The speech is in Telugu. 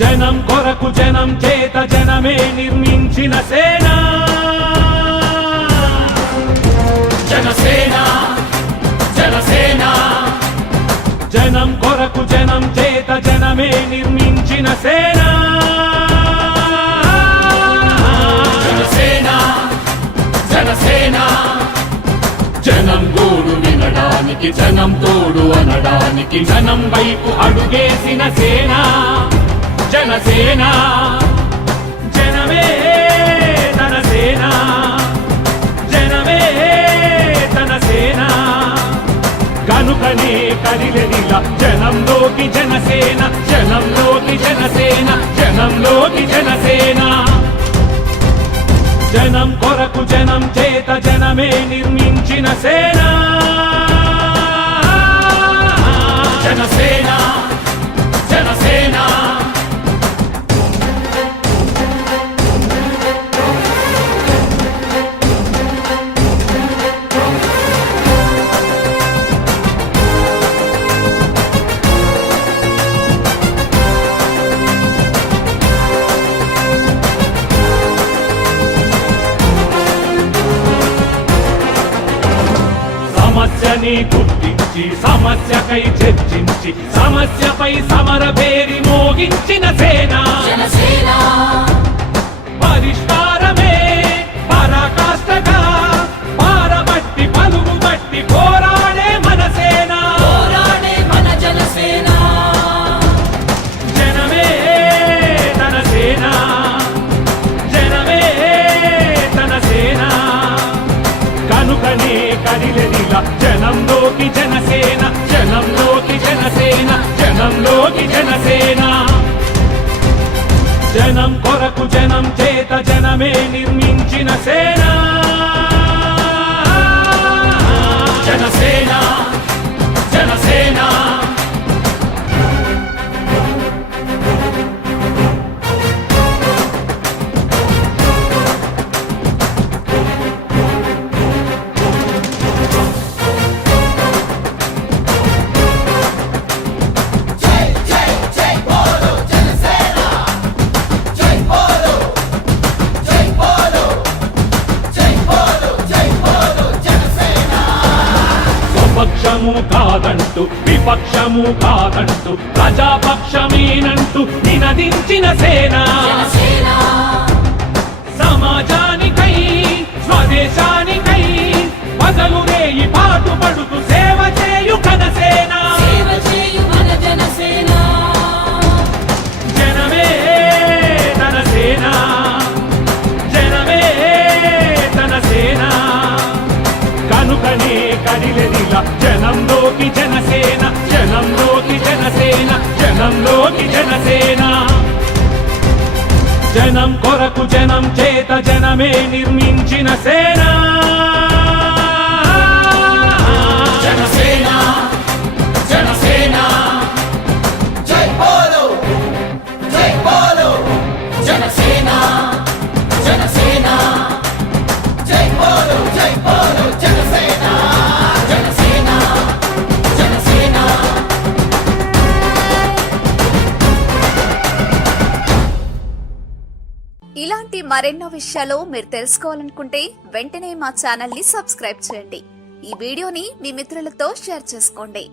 జనం కొరకు జనం చేత జనమే నిర్మించిన సేన జనసేన జనసేన జనం కొరకు జనం చేత జనమే నిర్మించిన సేన జనసేన జనసేన జనం గోడు వినడానికి జనం తోడు అనడానికి జనం వైపు అడుగేసిన సేన జనసేన జనమే తన సేన జనమే తన సేన కనుకనే కదిలెదిలా జనంలోకి జనసేన జనంలోకి జనసేన జనంలోకి జనసేన జనం కొరకు జనం చేత జనమే నిర్మించిన సేన జనసేన జనసేన సమస్యని గుర్తించి సమస్యకై చర్చించి సమస్యపై సమర పేరి మోగించిన సేన పరిష్కారమే పరాకాష్ఠగా పారబట్టి పలుగు బట్టి పోరాడే మన సేన మన జనసేన జనమే తన సేన జనమే తన సేన కనుకనే కదిలెదిలా జనంలోకి జనసేన జనంలోకి జనసేన జనంలోకి జనసేన జనం కొరకు జనం చేత జనమే నిర్మించిన సేన జనసేన జనసేన పక్షము కాదంటూ విపక్షము కాదంటూ ప్రజాపక్షమేనంటూ నినదించిన సేన సమాజానికై స్వదేశానికై పగలు రేయి పాటుపడుతూ సేవ చేయు ఘనసేన జనమే తన సేన జనమే తన సేన కనుకనే కదిలెదిలా జనంలోకి జనసేన జనంలోకి జనసేన జనంలోకి జనసేన జనం కొరకు జనం చేత జనమే నిర్మించిన సేన జనసేన జనసేన జై బోలో జనసేన జనసేన జై బోలో జనసేన జనసేన జనసేన ఇలాంటి మరెన్నో విషయాలు మీరు తెలుసుకోవాలనుకుంటే వెంటనే మా ఛానల్ ని సబ్స్క్రైబ్ చేయండి. ఈ వీడియోని మీ మిత్రులతో షేర్ చేసుకోండి.